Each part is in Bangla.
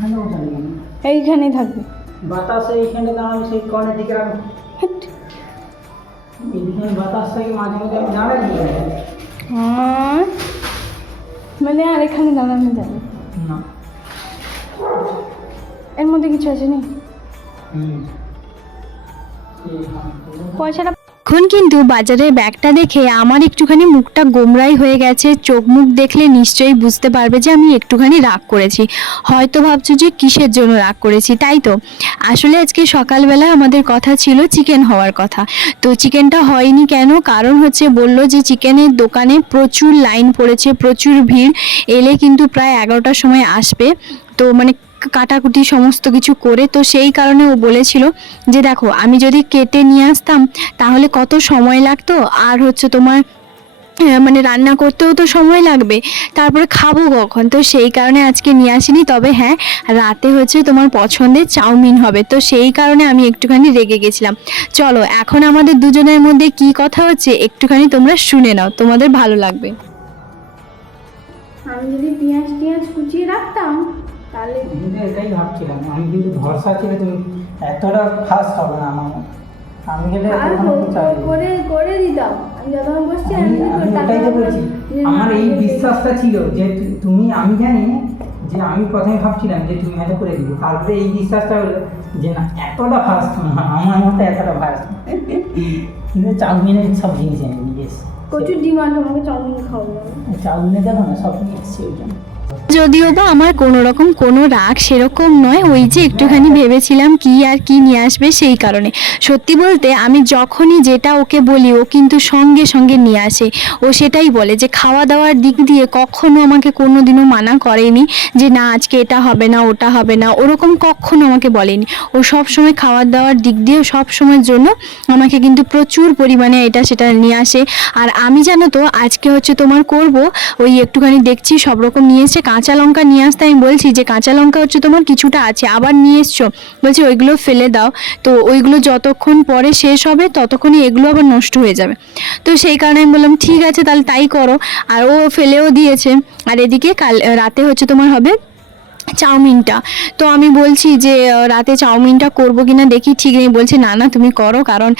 কেন এইখানেই থাকবে। বাতাস এইখানে দাঁড়ানো সেই দিকে বাতাস থাকে মাঝে মানে আর এখানে দাঁড়ানো যাবে না। এর মধ্যে কিছু আছে নি? পয়সাটা এখন কিন্তু বাজারে ব্যাগটা দেখে আমার একটুখানি মুখটা গোমরাই হয়ে গেছে। চোখ মুখ দেখলে নিশ্চয়ই বুঝতে পারবে যে আমি একটুখানি রাগ করেছি। হয়তো ভাবছ যে কিসের জন্য রাগ করেছি, তাই তো? আসলে আজকে সকালবেলা আমাদের কথা ছিল চিকেন হওয়ার কথা। তো চিকেনটা হয়নি কেন? কারণ হচ্ছে বলল যে চিকেনের দোকানে প্রচুর লাইন পড়েছে, প্রচুর ভিড়। এলে কিন্তু প্রায় এগারোটার সময় আসবে। তো মানে কাটাকুটি সমস্ত কিছু করে, তো সেই কারণে ও বলেছিল যে দেখো, আমি যদি কেটে নিয়ে আসতাম তাহলে কত সময় লাগতো? আর হচ্ছে তোমার মানে রান্না করতেও তো সময় লাগবে। তারপরে খাব কখন? তো সেই কারণে আজকে নিয়ে আসিনি। তবে হ্যাঁ রাতে হচ্ছে তোমার পছন্দের চাউমিন হবে। তো সেই কারণে আমি একটুখানি রেগে গেছিলাম। চলো, এখন আমাদের দুজনের মধ্যে কি কথা হচ্ছে একটুখানি তোমরা শুনে নাও। তোমাদের ভালো লাগবে। আমি যদি পেঁয়াজ টিয়াজ কুচিয়ে রাখতাম তাহলে কিন্তু এটাই ভাবছিলাম আমি কিন্তু ভরসা ছিল তুমি এতটা ফাস্ট হবে না আমার। আমি গেলে করে করে দিতাম। আমি যতক্ষণ বসছি আমি আমি ওটাই তো বলছি আমার এই বিশ্বাসটা ছিল যে তুমি আমি জানি যে আমি প্রথমে ভাবছিলাম যে তুমি হয়তো করে দিবে। তারপরে এই বিশ্বাসটা হলো যে না এতটা ফাস্ট আমার মতো এতটা ফাস্ট কিন্তু চাউমিনের সব জিনিস এনে নিয়ে এসেছি প্রচুর ডিমান্ড আমাকে চাউমিন খাওয়াবো। চাউমিনে দেখো না সব নিয়ে এসেছি ওই জন্য। যদিও বা আমার কোনো রকম কোনো রাগ সেরকম নয়, ওই যে একটুখানি ভেবেছিলাম কি আর কি নিয়ে আসবে সেই কারণে। সত্যি বলতে আমি যখনই যেটা ওকে বলি, ও কিন্তু সঙ্গে সঙ্গে নিয়ে আসে। ও সেটাই বলে যে খাওয়া দাওয়ার দিক দিয়ে কখনো আমাকে কোনো দিনও মানা করেনি যে না, আজকে এটা হবে না, ওটা হবে না, ওরকম কখনো আমাকে বলেনি। ও সব সময় খাওয়ার দাওয়ার দিক দিয়ে সব সময়ের জন্য আমাকে কিন্তু প্রচুর পরিমাণে এটা সেটা নিয়ে আসে। আর আমি জানো তো, আজকে হচ্ছে তোমার করব, ওই একটুখানি দেখছি সব রকম নিয়ে এসছে কাঁচা লঙ্কা নিয়ে আসতে আমি বলছি যে কাঁচা লঙ্কা হচ্ছে তোমার কিছুটা আছে, আবার নিয়ে এসছো। বলছি ওইগুলো ফেলে দাও। তো ওইগুলো যতক্ষণ পরে শেষ হবে, ততক্ষণই এগুলো আবার নষ্ট হয়ে যাবে। তো সেই কারণে আমি বললাম, ঠিক আছে, তাহলে তাই করো। আর ও ফেলেও দিয়েছে। আর এদিকে কাল, রাতে হচ্ছে তোমার হবে চাউমিনটা। তো আমি বলছি যে রাতে চাউমিনটা করব কিনা দেখি ঠিক নেই। বলছে, না না, তুমি করো, কারণ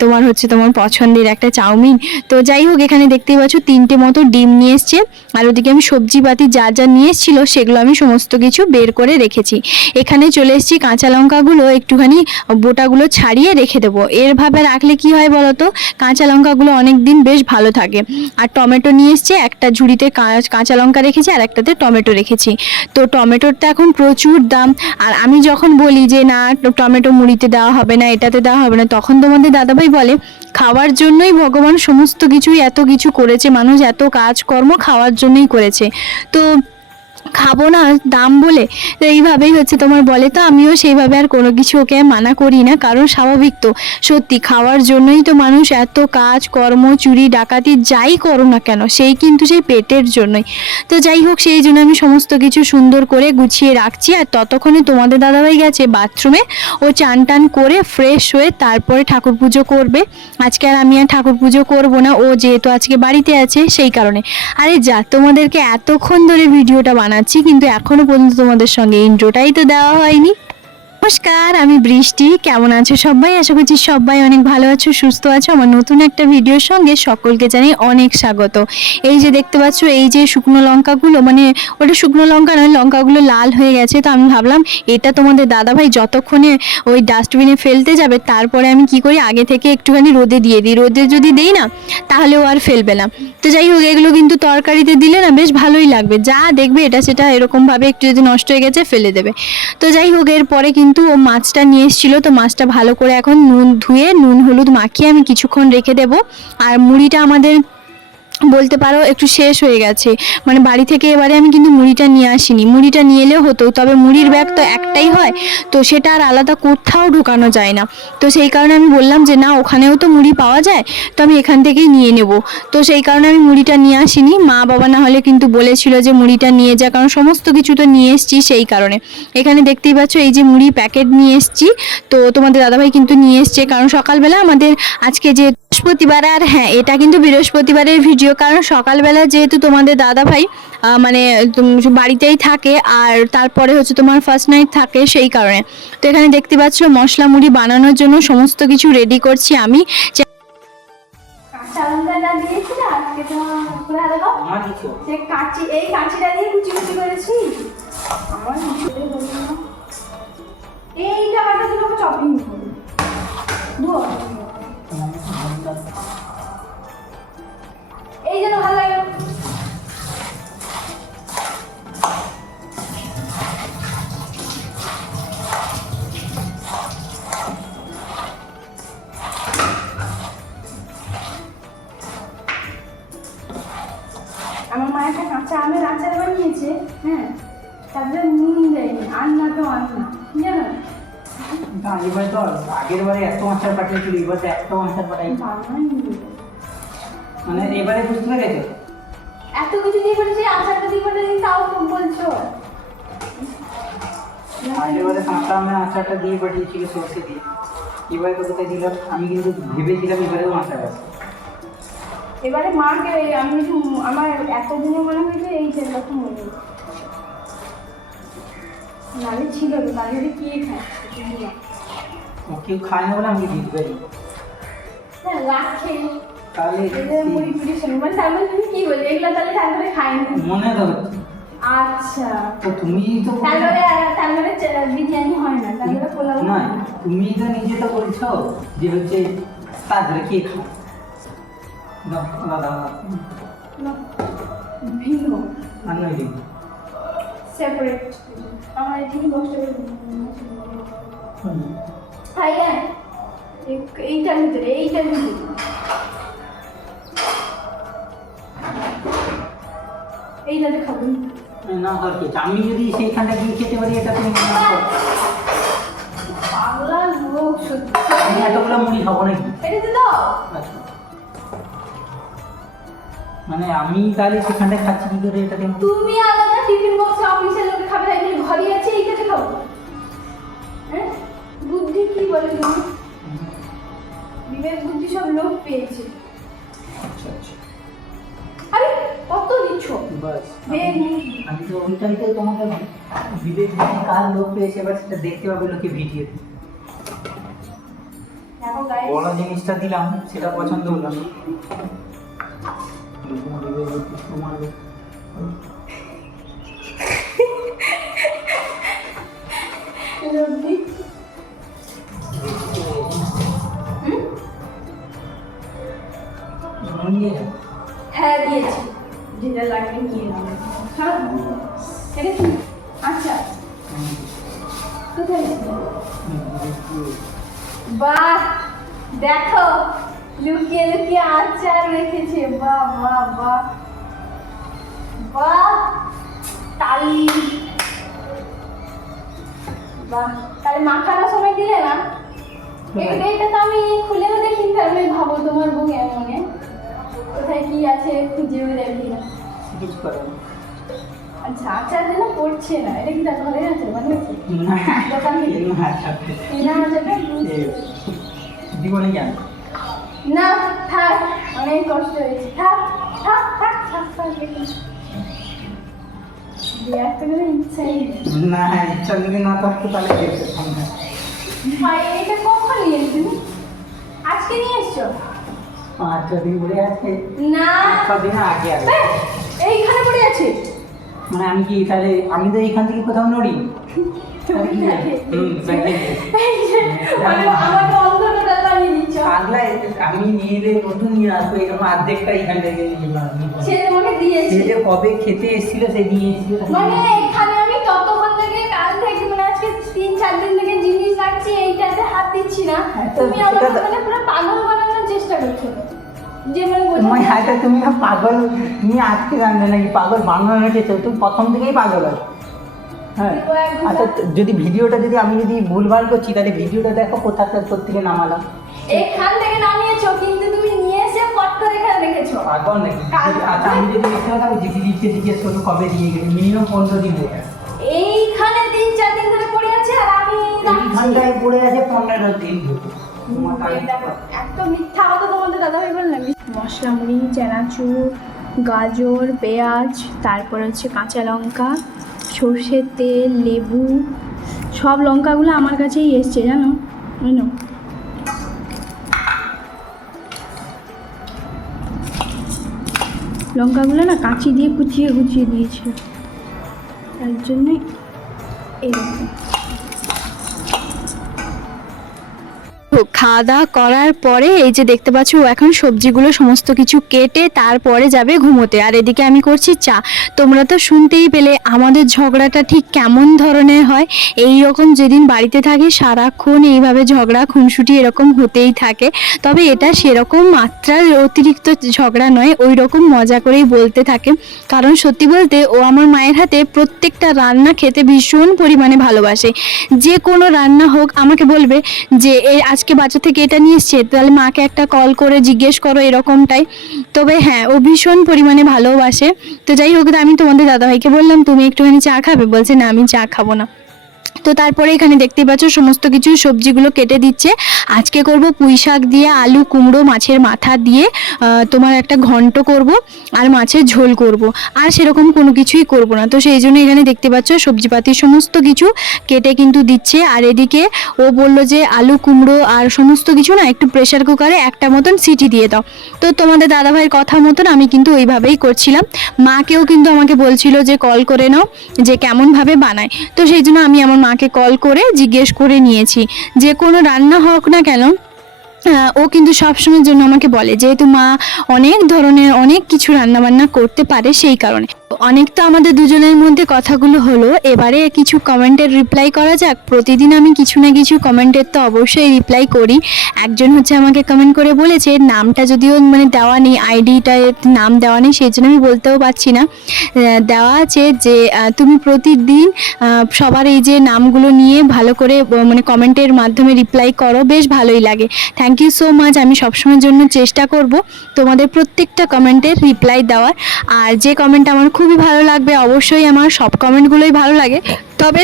তোমার হচ্ছে তোমার পছন্দের একটা চাউমিন। তো যাই হোক, এখানে দেখতেই পাচ্ছ তিনটে মতো ডিম নিয়ে এসছে। আর ওদিকে আমি সবজিপাতি যা যা নিয়ে এসেছিল, সেগুলো আমি সমস্ত কিছু বের করে রেখেছি। এখানে চলে এসেছি কাঁচা লঙ্কাগুলো একটুখানি বোটাগুলো ছাড়িয়ে রেখে দেবো। এরভাবে রাখলে কি হয় বলো তো কাঁচা লঙ্কাগুলো অনেক দিন বেশ ভালো থাকে। আর টমেটো নিয়ে এসছে, একটা ঝুড়িতে কাঁচা লঙ্কা রেখেছি, আর একটাতে টমেটো রেখেছি। তো টমেটোর তো এখন প্রচুর দাম। আর আমি যখন বলি যে, না, টমেটো মুড়িতে দেওয়া হবে না, এটাতে দেওয়া হবে না, তখন তোমাদের দাদাভাই বলে, খাওয়ার জন্যই ভগবান সমস্ত কিছুই এত কিছু করেছে, মানুষ এত কাজকর্ম খাওয়ার জন্যই করেছে। তো খাব না, দাম বলে। তো এইভাবেই হচ্ছে তোমার বলে। তো আমিও সেইভাবে আর কোনো কিছু ওকে মানা করি না, কারণ স্বাভাবিক তো। সত্যি, খাওয়ার জন্যই তো মানুষ এত কাজ, কর্ম, চুরি, ডাকাতি, যাই করো না কেন, সেই কিন্তু সেই পেটের জন্যই। তো যাই হোক, সেই জন্য আমি সমস্ত কিছু সুন্দর করে গুছিয়ে রাখছি। আর ততক্ষণে তোমাদের দাদাভাই গেছে বাথরুমে। ও চান টান করে ফ্রেশ হয়ে তারপরে ঠাকুর পুজো করবে। আজকে আর আমি আর ঠাকুর পুজো করব না। ও যেহেতু আজকে বাড়িতে আছে, সেই কারণে। আরে যা, তোমাদেরকে এতক্ষণ ধরে ভিডিওটা বানাচ্ছি কিন্তু এখনও পর্যন্ত তোমাদের সঙ্গে ইন্ট্রোটাই তো দেওয়া হয়নি। নমস্কার, আমি বৃষ্টি। কেমন আছো সবাই? আশা করছি সবাই অনেক ভালো আছো, সুস্থ আছো। আমার নতুন একটা ভিডিওর সঙ্গে সকলকে জানাই অনেক স্বাগত। এই যে দেখতে পাচ্ছ, এই যে শুকনো লঙ্কাগুলো মানে ওটা শুকনো লঙ্কা নয়, লঙ্কাগুলো লাল হয়ে গেছে। তো আমি ভাবলাম, এটা তোমাদের দাদাভাই যতক্ষণে ওই ডাস্টবিনে ফেলতে যাবে, তারপরে আমি কি করি? আগে থেকে একটুখানি রোদে দিয়ে দিই। রোদে যদি দেই না তাহলে ও আর ফেলবে না। তো যাই হোক, এগুলো কিন্তু তরকারিতে দিলে না বেশ ভালোই লাগবে। যা দেখবে এটা সেটা এরকমভাবে একটু যদি নষ্ট হয়ে গেছে, ফেলে দেবে। তো যাই হোক, এরপরে কিন্তু ও মাছটা নিয়ে এসেছিল, তো মাছটা ভালো করে এখন নুন ধুয়ে, নুন হলুদ মাখিয়ে আমি কিছুক্ষণ রেখে দেব। আর মুড়িটা আমাদের বলতে পারো একটু শেষ হয়ে গেছে। মানে বাড়ি থেকে এবারে আমি কিন্তু মুড়িটা নিয়ে আসিনি। মুড়িটা নিয়ে এলেও হতো, তবে মুড়ির ব্যাগ তো একটাই হয়, তো সেটা আর আলাদা কোথাও ঢোকানো যায় না। তো সেই কারণে আমি বললাম যে, না, ওখানেও তো মুড়ি পাওয়া যায়, তো আমি এখান থেকেই নিয়ে নেব। তো সেই কারণে আমি মুড়িটা নিয়ে আসিনি। মা বাবা না হলে কিন্তু বলেছিল যে, মুড়িটা নিয়ে যা। কারণ সমস্ত কিছু তো নিয়ে এসছি সেই কারণে। এখানে দেখতেই পাচ্ছ এই যে মুড়ি প্যাকেট নিয়ে এসছি, তো তোমাদের দাদাভাই কিন্তু নিয়ে এসছে। কারণ সকালবেলা আমাদের আজকে যে বৃহস্পতিবার আর হ্যাঁ এটা কিন্তু বৃহস্পতিবারের ভিডিও কারণ সকালবেলা যেহেতু তোমাদের দাদা ভাই মানে বাড়িতেই থাকে আর তারপরে হচ্ছে তোমার ফার্স্ট নাইট থাকে সেই কারণে। তো এখানে দেখতে পাচ্ছ মশলা মুড়ি বানানোর জন্য সমস্ত কিছু রেডি করছি আমি। যে- কাঁচা লঙ্কাটা দিয়েছি না আজকে তোমার করে দেবো আমার কিছু যে কাঁচি এই কাঁচিটা দিয়ে কুচি কুচি করেছি। আমার কিছুই হলো না। এইটা চপিং এই যেন ভালো লাগে। আমার মা একটা কাঁচা আমের আচার বানিয়েছে হ্যাঁ? এবার তো আগের বারে এত আচার পাঠিয়েছিল এবার তো এত আচার পাঠাই। বানায়নি মানে এবারে বুঝতে পেরেছ? এত কিছু দিয়ে করেছি আচারটা দিয়ে করেছি তাও বলছো। আগের বারে কাঁচা আমের আচারটা দিয়ে পাঠিয়েছিল সর্ষে দিয়ে। এবারে তো কোথায় দিল আমি কিন্তু ভেবেছিলাম এবারেও আচার আছে। এবারে মাকে আমি একটু আমার এতদিনে মনে হয়েছে এই তেলটা তো মনে। নালে ছিল তো তাহলে কি ও কেউ খায় না বলে আমি দিতে মানে মানে মনে তো আচ্ছা। তো তুমি তো বিরিয়ানি হয় না। তারপরে পোলাও না। তুমি তো নিজে তো বলছো যে হচ্ছে তারপরে কে খায়। না, ভিন্ন। আর নয় দিন। সেপারেট আমার এখানে কষ্ট করে খাই এই- এইটার ভিতরে এইটার ভিতরে এইটাতে খাবেন না আর কি? আমি যদি সেইখানটা গিয়ে খেতে পারি এটা তুমি পাগলা লোক সত্যি। আমি এতগুলো মুড়ি খাব নাকি? দাও। আচ্ছা। মানে আমি তাহলে সেখানটা খাচ্ছি কি করে এটাকে? তুমি আলাদা টিফিন বক্স অফিসের কি বলে তুমি? বিবেক বুদ্ধি সব লোক পেয়েছে। আচ্ছা আচ্ছা। আরে কত দিচ্ছ? বাস আমি তো ওইটাই তো তোমাকে বিবেক বুদ্ধি কার লোক পেয়েছে এবার সেটা দেখতে পাবে লোকে ভিডিও গাইস বড় জিনিসটা দিলাম সেটা পছন্দ হলো না। তোমার নিয়ে যাও। হ্যাঁ দিয়েছি। যেটা লাগবে নিয়ে নাও। খারাপ এটা কি? আচ্ছা। কোথায় বাহ! দেখো লুকিয়ে লুকিয়ে আচার রেখেছে। বাহ বাহ বাহ। বাহ! তালি। বাহ! তাহলে মাখানোর সময় দিলে না? এটা এটা তো আমি খুলেও দেখিনি তাহলে ভাবো তোমার বউ এমনে কোথায় কি আছে খুঁজেও দেখি না কিছু করে। আচ্ছা আচার যেন পড়ছে না। এটা কি তার ঘরে আছে? মানে দোকান থেকে? কেনা আচারটা জীবনে জ্ঞান না থাক অনেক কষ্ট হয়েছে। থাক থাক থাক থাক থাক কোনো না ইচ্ছা যদি না থাকতো তাহলে এটা কখন নিয়ে এসছো তুমি? আজকে নিয়ে এসছো? পাঁচ ছ দিন আছে। না। ছ দিন আগে আগে। এইখানে পড়ে আছে। মানে আমি কি তাহলে আমি তো এইখান থেকে কোথাও নড়ি? তাহলে কি হবে? হুম, ব্যাগে নেই। এই যে, আমার- আমাকে অন্ধকারটা বানিয়ে দিচ্ছ আগলা আমি নিয়ে এলে নতুন নিয়ে আসব এরকম অর্ধেকটা এখান থেকে সে দিয়েছে। যে কবে খেতে এসেছিল সে দিয়ে এসেছিল। মানে এখানে আমি ততক্ষণ থেকে কাল থেকে মানে আজকে তিন চার দিন থেকে জিনিস রাখছি এইটাতে হাত দিচ্ছি না। হ্যাঁ, তুমি তো- মানে পুরো পাগল বানানোর চেষ্টা করছ? তোমার হাতে তুমি না পাগল। তুমি আজকে জানবে নাকি পাগল বানানো হয়েছে তুমি প্রথম থেকেই পাগল আছে। হ্যাঁ। আচ্ছা যদি ভিডিওটা যদি আমি যদি ভুলভাল করছি তাহলে ভিডিওটা দেখো কোথা থেকে নামালাম। এখান থেকে নামিয়েছো কিন্তু তুমি নিয়ে এসে পট করে এখানে রেখেছো। পাগল নাকি? কাল- আচ্ছা আমি যদি মিথ্যে কথা বলছি দিদিকে জিজ্ঞেস করব কবে দিয়ে গেছি মিনিমাম পনেরো দিন হয়ে গেছে। এইখানে তিন চার দিন ধরে পড়ে আছে আর আমি এইখানটায় পড়ে আছে পনেরো দিন ধরে। এত মিথ্যা মশলা মুড়ি চানাচুর গাজর পেঁয়াজ, তারপর হচ্ছে কাঁচা লঙ্কা সর্ষের তেল, লেবু, সব লঙ্কাগুলো আমার কাছেই এসছে, জানো? জানো লঙ্কাগুলো না কাঁচি দিয়ে কুচিয়ে কুচিয়ে দিয়েছিল তার জন্যই এরকম খাওয়া দাওয়া করার পরে এই যে দেখতে পাচ্ছ, ও এখন সবজিগুলো সমস্ত কিছু কেটে তারপরে যাবে ঘুমোতে। আর এদিকে আমি করছি চা। তোমরা তো শুনতেই পেলে আমাদের ঝগড়াটা ঠিক কেমন ধরনের হয়। এই রকম যেদিন বাড়িতে থাকি, সারাক্ষণ এইভাবে ঝগড়া, খুনসুটি এরকম হতেই থাকে। তবে এটা সেরকম মাত্রার অতিরিক্ত ঝগড়া নয় ওই রকম মজা করেই বলতে থাকে। কারণ সত্যি বলতে, ও আমার মায়ের হাতে প্রত্যেকটা রান্না খেতে ভীষণ পরিমাণে ভালোবাসে। যে কোনো রান্না হোক, আমাকে বলবে যে এই আজকে বাজার থেকে এটা নিয়ে এসছে, তাহলে মাকে একটা কল করে জিজ্ঞেস করো এরকমটাই। তবে হ্যাঁ ও ভীষণ পরিমাণে ভালোবাসে। তো যাই হোক, আমি তোমাদের দাদাভাইকে বললাম, তুমি একটুখানি চা খাবে? বলছে, না, আমি চা খাব না। তো তারপরে এখানে দেখতে পাচ্ছ, সমস্ত কিছু সবজিগুলো কেটে দিচ্ছে। আজকে করব পুঁই শাক দিয়ে আলু, কুমড়ো, মাছের মাথা দিয়ে তোমার একটা ঘন্ট করব আর মাছের ঝোল করব। আর সেরকম কোনো কিছুই করব না। তো সেই জন্য এখানে দেখতে পাচ্ছ, সবজিপাতি সমস্ত কিছু কেটে কিন্তু দিচ্ছে। আর এদিকে ও বলল যে, আলু, কুমড়ো আর সমস্ত কিছু না একটু প্রেশার কুকারে একটা মতন সিটি দিয়ে দাও। তো তোমাদের দাদাভাইয়ের কথা মতন আমি কিন্তু ওইভাবেই করছিলাম। মাকেও কিন্তু আমাকে বলছিল যে, কল করে নাও যে, কেমনভাবে বানায়। তো সেই জন্য আমি আমার মাকে কল করে জিজ্ঞেস করে নিয়েছি। যে কোনো রান্না হোক না কেন ও কিন্তু সবসময়ের জন্য আমাকে বলে যেহেতু মা অনেক ধরনের অনেক কিছু রান্নাবান্না করতে পারে সেই কারণে। অনেক তো আমাদের দুজনের মধ্যে কথাগুলো হলো, এবারে কিছু কমেন্টের রিপ্লাই করা যাক। প্রতিদিন আমি কিছু না কিছু কমেন্টের তো অবশ্যই রিপ্লাই করি। একজন হচ্ছে আমাকে কমেন্ট করে বলেছে, নামটা যদিও মানে দেওয়া নেই আইডিটায় নাম দেওয়া নেই, সেই জন্য আমি বলতেও পারছি না। দেওয়া আছে যে তুমি প্রতিদিন সবার এই যে নামগুলো নিয়ে ভালো করে মানে কমেন্টের মাধ্যমে রিপ্লাই করো, বেশ ভালোই লাগে। থ্যাংক ইউ সো মাচ আমি সবসময়ের জন্য চেষ্টা করব তোমাদের প্রত্যেকটা কমেন্টের রিপ্লাই দেওয়ার। আর যে কমেন্ট আমার খুবই ভালো লাগবে, অবশ্যই আমার সব কমেন্টগুলোই ভালো লাগে। তবে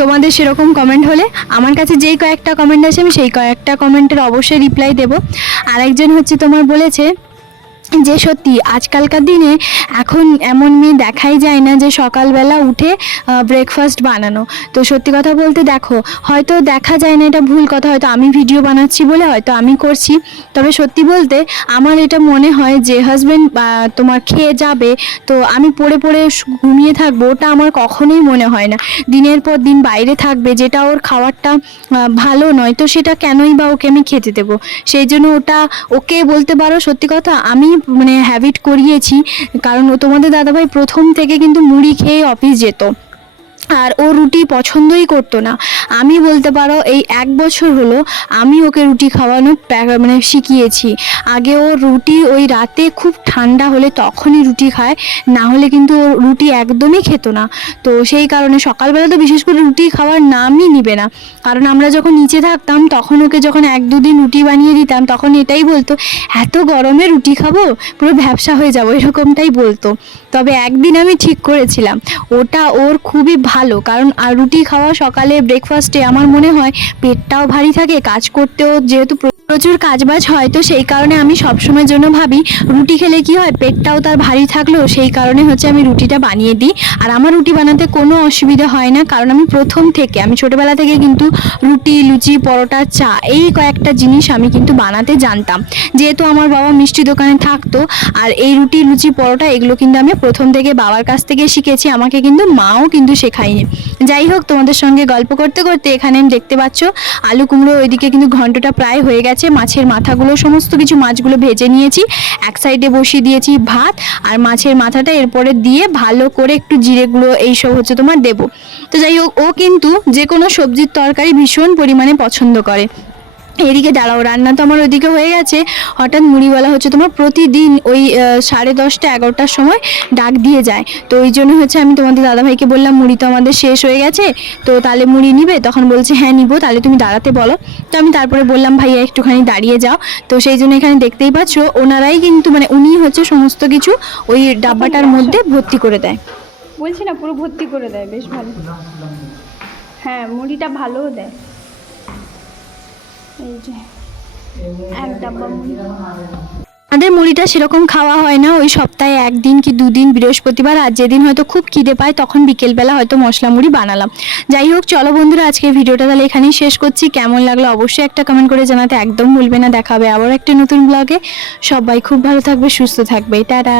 তোমাদের সেরকম কমেন্ট হলে আমার কাছে যেই কয়েকটা কমেন্ট আছে আমি সেই কয়েকটা কমেন্টের অবশ্যই রিপ্লাই দেবো। আরেকজন হচ্ছে তোমার বলেছে যে সত্যি আজকালকার দিনে এখন এমন মেয়ে দেখাই যায় না যে সকালবেলা উঠে ব্রেকফাস্ট বানানো। তো সত্যি কথা বলতে দেখো হয়তো দেখা যায় না এটা ভুল কথা হয়তো আমি ভিডিও বানাচ্ছি বলে হয়তো আমি করছি। তবে সত্যি বলতে আমার এটা মনে হয় যে হাজব্যান্ড তোমার খেয়ে যাবে তো আমি পড়ে পড়ে ঘুমিয়ে থাকব ওটা আমার কখনোই মনে হয় না। দিনের পর দিন বাইরে থাকবে যেটা ওর আহ, ভালো নয় তো সেটা কেনই বা ওকে আমি খেতে দেবো? সেই জন্য ওটা ওকে বলতে পারো সত্যি কথা আমি মানে হ্যাবিট করিয়েছি কারণ তোমাদের দাদাভাই প্রথম থেকে কিন্তু মুড়ি খেয়ে অফিস যেত। আর ও রুটি পছন্দই করতো না। আমি বলতে পারো, এই এক বছর হলো আমি ওকে রুটি খাওয়ানো মানে শিখিয়েছি। আগে ও রুটি ওই রাতে খুব ঠান্ডা হলে তখনই রুটি খায়, না হলে কিন্তু ও রুটি একদমই খেত না। তো সেই কারণে সকালবেলা তো বিশেষ করে রুটি খাওয়ার নামই নিবে না। কারণ আমরা যখন নিচে থাকতাম, তখন ওকে যখন এক দুদিন রুটি বানিয়ে দিতাম, তখন এটাই বলতো, এত গরমে রুটি খাব, পুরো ভ্যাবসা হয়ে যাব। এরকমটাই বলতো। তবে একদিন আমি ঠিক করেছিলাম। ওটা ওর খুবই ভালো কারণ আর রুটি খাওয়া সকালে ব্রেকফাস্টে আমার মনে হয় পেটটাও ভারী থাকে, কাজ করতেও যেহেতু প্রচুর কাজবাজ হয়, তো সেই কারণে আমি সবসময়ের জন্য ভাবি, রুটি খেলে কি হয়? পেটটাও তার ভারী থাকল সেই কারণে হচ্ছে আমি রুটিটা বানিয়ে দিই। আর আমার রুটি বানাতে কোনো অসুবিধা হয় না, কারণ আমি প্রথম থেকে, আমি ছোটোবেলা থেকে কিন্তু রুটি, লুচি, পরোটা, চা এই কয়েকটা জিনিস আমি কিন্তু বানাতে জানতাম। যেহেতু আমার বাবা মিষ্টি দোকানে থাকতো, আর এই রুটি, লুচি, পরোটা এগুলো কিন্তু আমি প্রথম থেকে বাবার কাছ থেকে শিখেছি, আমাকে কিন্তু মাও কিন্তু শেখায়নি। যাই হোক, তোমাদের সঙ্গে গল্প করতে করতে এখানে দেখতে পাচ্ছ, আলু কুমড়ো ওইদিকে কিন্তু ঘন্টটা প্রায় হয়ে গেছে। মাছের মাথাগুলো, সমস্ত কিছু মাছগুলো ভেজে নিয়েছি। এক সাইডে বসিয়ে দিয়েছি ভাত, আর মাছের মাথাটা এরপরে দিয়ে ভালো করে একটু জিরেগুলো এইসব হচ্ছে তোমার দেবো। তো যাই হোক, ও কিন্তু যে কোনো সবজির তরকারি ভীষণ পরিমাণে পছন্দ করে। এদিকে দাঁড়াও, রান্না তো আমার ওইদিকে হয়ে গেছে। হঠাৎ মুড়িওয়ালা হচ্ছে তোমার প্রতিদিন ওই সাড়ে দশটা, এগারোটার সময় ডাক দিয়ে যায়। তো ওই জন্য হচ্ছে আমি তোমাদের দাদাভাইকে বললাম, মুড়ি তো আমাদের শেষ হয়ে গেছে, তো তাহলে মুড়ি নিবে? তখন বলছে হ্যাঁ নিবো, তাহলে তুমি দাঁড়াতে বলো। তো আমি তারপরে বললাম, ভাইয়া, একটুখানি দাঁড়িয়ে যাও। তো সেই জন্য এখানে দেখতেই পাচ্ছ, ওনারাই কিন্তু মানে উনি হচ্ছে সমস্ত কিছু ওই ডাব্বাটার মধ্যে ভর্তি করে দেয়। বলছি না, পুরো ভর্তি করে দেয়, বেশ ভালো। হ্যাঁ মুড়িটা ভালোও দেয়। আমাদের মুড়িটা সেরকম খাওয়া হয় না, ওই সপ্তাহে একদিন কি দুদিন বৃহস্পতিবার, আর যেদিন হয়তো খুব খিদে পায় তখন বিকেলবেলা হয়তো মশলা মুড়ি বানালাম। যাই হোক, চলো বন্ধুরা, আজকে ভিডিওটা তাহলে এখানেই শেষ করছি। কেমন লাগল অবশ্যই একটা কমেন্ট করে জানাতে একদম ভুলবে না। দেখাবে আবার একটা নতুন ব্লগে সবাই খুব ভালো থাকবে, সুস্থ থাকবে। টাটা!